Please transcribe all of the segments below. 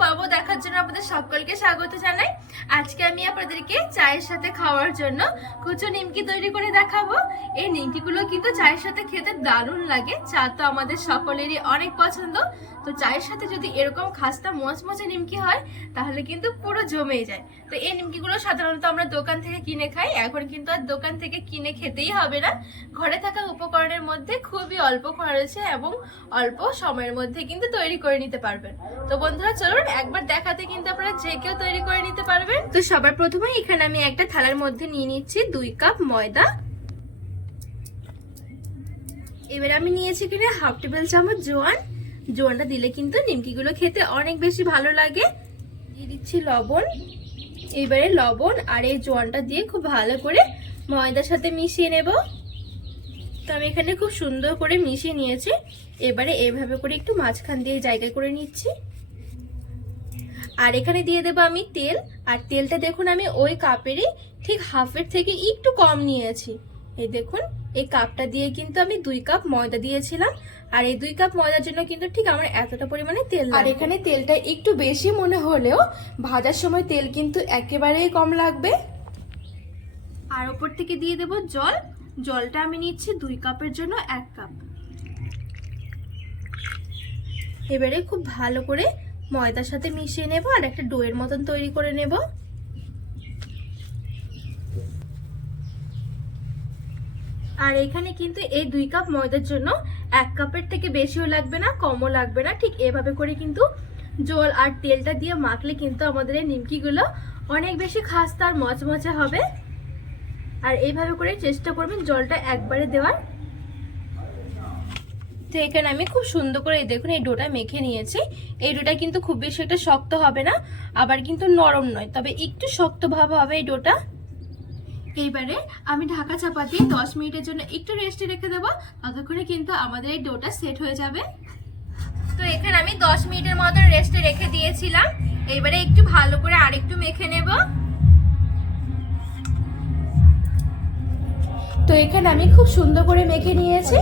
পর্ব দেখার জন্য আপনাদের সকলকে স্বাগত জানাই। আজকে আমি আপনাদেরকে চায়ের সাথে খাওয়ার জন্য কুচো নিমকি তৈরি করে দেখাবো। এই নিমকিগুলো কিন্তু চায়ের সাথে খেতে দারুণ লাগে। চা তো আমাদের সকলেরই অনেক পছন্দ। তো চায়ের সাথে যদি এরকম খাস্তা মচমচে নিমকি হয়, তাহলে কিন্তু পুরো জমেই যায়। তো এই নিমকিগুলো সাধারণত আমরা দোকান থেকে কিনে খাই। এখন কিন্তু আর দোকান থেকে কিনে খেতেই হবে না। ঘরে থাকা উপকরণের মধ্যে খুবই অল্প খরচে এবং অল্প সময়ের মধ্যে কিন্তু তৈরি করে নিতে পারবেন। তো বন্ধুরা, চলুন একবার দেখাতে কিন্তু আপনারা যে কেউ তৈরি করে নিতে পারবেন তো সবার প্রথমে এখানে আমি একটা থালার মধ্যে নিয়ে নিচ্ছি দুই কাপ ময়দা। এবার আমি নিয়েছি এখানে হাফ টেবিল চামচ জোয়ান। জোয়ানটা দিলে কিন্তু নিমকিগুলো খেতে অনেক বেশি ভালো লাগে। দিয়ে দিচ্ছি লবণ। এবারে লবণ আর এই জোয়ানটা দিয়ে খুব ভালো করে ময়দার সাথে মিশিয়ে নেব। তো আমি এখানে খুব সুন্দর করে মিশিয়ে নিয়েছি। এবারে এভাবে করে একটু মাঝখান দিয়ে জায়গা করে নিচ্ছি। আর এখানে দিয়ে দেবো আমি তেল। আর তেলটা দেখুন আমি ওই কাপেরই ঠিক হাফের থেকে একটু কম নিয়েছি। এই দেখুন এই কাপটা দিয়ে কিন্তু আমি দুই কাপ ময়দা দিয়েছিলাম। আর এই দুই কাপ ময়দার জন্য কিন্তু ঠিক আমার এতটা পরিমাণে তেল আর এখানে তেলটা একটু বেশি মনে হলেও ভাজার সময় তেল কিন্তু একেবারেই কম লাগবে। আর ওপর থেকে দিয়ে দেব জল। জলটা আমি নিচ্ছি দুই কাপের জন্য এক কাপ। এবারে খুব ভালো করে ময়দার সাথে মিশিয়ে নেব আর একটা ডোয়ের মতন তৈরি করে নেব। আর এখানে কিন্তু এই দুই কাপ ময়দার জন্য এক কাপের থেকে বেশিও লাগবে না, কমও লাগবে না। ঠিক এভাবে করে কিন্তু জল আর তেলটা দিয়ে মাখলে কিন্তু আমাদের এই নিমকিগুলো অনেক বেশি খাস্তা আর মচমচে হবে। আর এইভাবে করে চেষ্টা করবেন জলটা একবারে দেওয়ার। তো এখানে আমি খুব সুন্দর করে দেখুন এই ডোটা মেখে নিয়েছি। এই ডোটা কিন্তু খুব বেশি একটা শক্ত হবে না, আবার কিন্তু নরম নয়, তবে একটু শক্ত ভাব হবে এই ডোটা। এইবারে আমি ঢাকা চাপা দিয়ে দশ মিনিটের জন্য একটু রেস্টে রেখে দেবো, ততক্ষণে কিন্তু আমাদের এই ডোটা সেট হয়ে যাবে। তো এখানে আমি দশ মিনিটের মতন রেস্টে রেখে দিয়েছিলাম। এইবারে একটু ভালো করে আরেকটু মেখে নেব। তো এখানে আমি খুব সুন্দর করে মেখে নিয়েছি।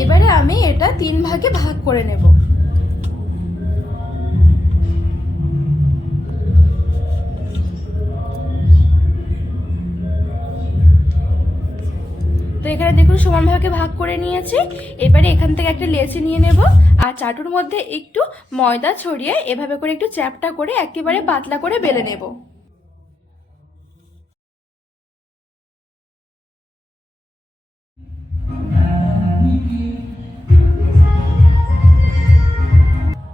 এবারে আমি এটা তিন ভাগে ভাগ করে নেব। এখানে দেখুন সমান ভাগে ভাগ করে নিয়েছি। এবারে এখান থেকে একটা লেচি নিয়ে নেব। আর চাটুর মধ্যে একটু ময়দা ছড়িয়ে এভাবে করে একটু চ্যাপটা করে একেবারে পাতলা করে বেলে নেব।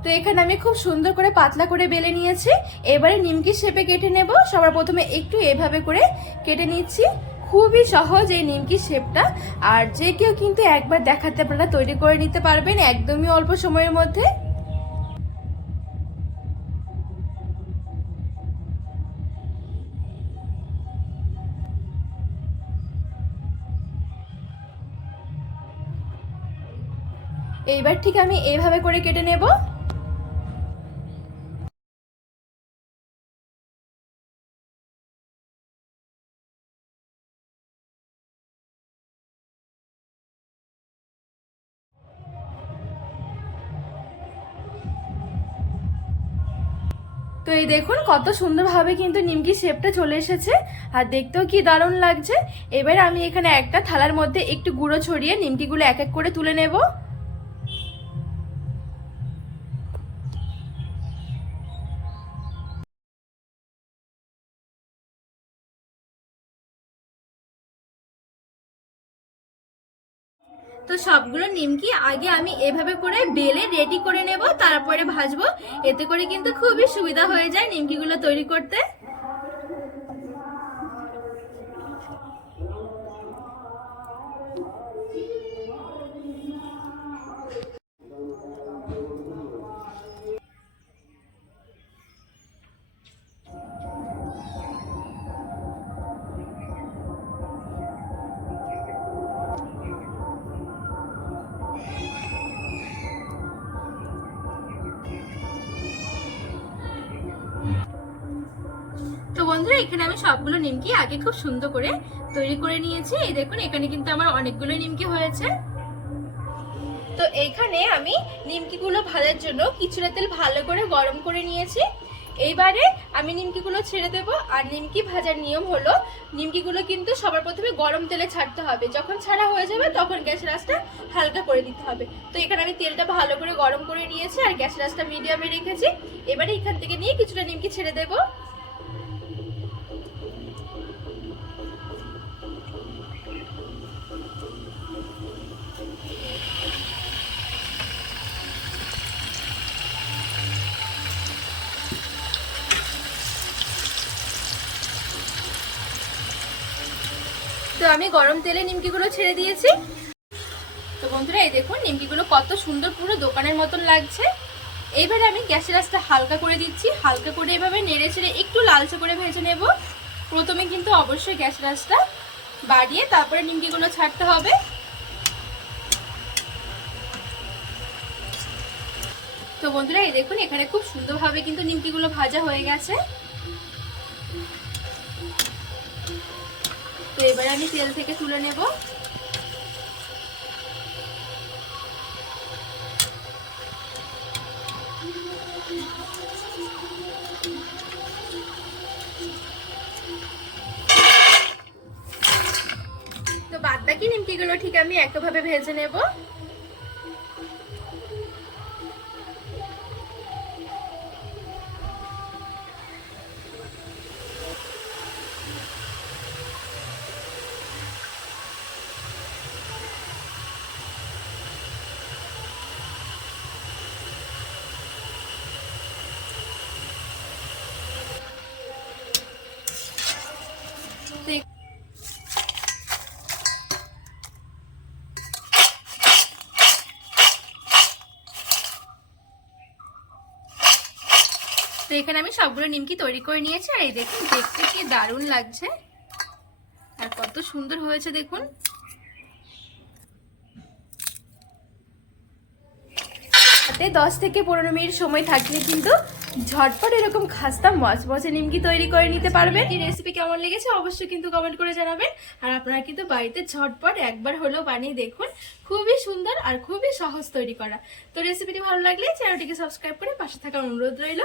তো এখানে আমি খুব সুন্দর করে পাতলা করে বেলে নিয়েছি। এবারে নিমকি শেপে কেটে নেব। সবার প্রথমে একটু এভাবে করে কেটে নিচ্ছি। খুবই সহজ এই নিমকি শেপটা। আর যে কেউ কিন্তু একবার দেখাতে আপনারা তৈরি করে নিতে পারবেন একদমই অল্প সময়ের মধ্যে। এইবার ঠিক আমি এইভাবে করে কেটে নেব। তো এই দেখুন, কত সুন্দরভাবে কিন্তু নিমকি শেপটা চলে এসেছে। আর দেখতেও কি দারুণ লাগছে। এবার আমি এখানে একটা থালার মধ্যে একটু গুঁড়ো ছড়িয়ে নিমকিগুলো এক এক করে তুলে নেব। তো সবগুলো নিমকি আগে আমি এভাবে করে বেলে রেডি করে নেব, তারপরে ভাজবো। এতে করে কিন্তু খুবই সুবিধা হয়ে যায় নিমকিগুলো তৈরি করতে। বন্ধুরা এখানে আমি সবগুলো নিমকি আগে খুব সুন্দর করে তৈরি করে নিয়েছি। এই দেখুন, এখানে কিন্তু আমার অনেকগুলো নিমকি হয়েছে। তো এইখানে আমি নিমকিগুলো ভাজার জন্য কিছুটা তেল ভালো করে গরম করে নিয়েছি। এইবারে আমি নিমকিগুলো ছেড়ে দেব। আর নিমকি ভাজার নিয়ম হলো, নিমকিগুলো কিন্তু সবার প্রথমে গরম তেলে ছাড়তে হবে। যখন ছাড়া হয়ে যাবে, তখন গ্যাসের আঁচটা হালকা করে দিতে হবে। তো এখানে আমি তেলটা ভালো করে গরম করে নিয়েছি আর গ্যাসের আঁচটা মিডিয়ামে রেখেছি। এবারে এখান থেকে নিয়ে কিছুটা নিমকি ছেড়ে দেবো। তো আমি গরম তেলে নিমকিগুলো ছেড়ে দিয়েছি। তো বন্ধুরা, এই দেখুন, নিমকিগুলো কত সুন্দর পুরো দোকানের মতন লাগছে। এইবারে আমি গ্যাসের আঁচটা হালকা করে দিচ্ছি। হালকা করে এভাবে নেড়ে ছেড়ে একটু লালচে করে ভেজে নেব। প্রথমে কিন্তু অবশ্যই গ্যাসের আঁচটা বাড়িয়ে তারপরে নিমকিগুলো ছাড়তে হবে। তো বন্ধুরা, এই দেখুন, এখানে খুব সুন্দরভাবে কিন্তু নিমকিগুলো ভাজা হয়ে গেছে। তো এবারে আমি তেল থেকে তুলে নেব। তো বাদ বাকি নিমকিগুলো ঠিক আমি একভাবে ভেজে নেব। তো তো এখানে আমি সবগুলো নিমকি তৈরি করে নিয়েছি, আর এই দেখুন, দেখতে কি দারুণ লাগছে। আর কত সুন্দর হয়েছে, দেখুন। হাতে দশ থেকে পনেরো মিনিট সময় থাকলে কিন্তু ঝটপট এরকম খাস্তা মচমচে নিমকি তৈরি করে নিতে পারবেন। এই রেসিপি কেমন লেগেছে অবশ্যই কিন্তু কমেন্ট করে জানাবেন। আর আপনারা কিন্তু বাড়িতে ঝটপট একবার হলেও বানিয়ে দেখুন। খুবই সুন্দর আর খুবই সহজ তৈরি করা। তো রেসিপিটি ভালো লাগলে চ্যানেলটিকে সাবস্ক্রাইব করে পাশে থাকার অনুরোধ রইল।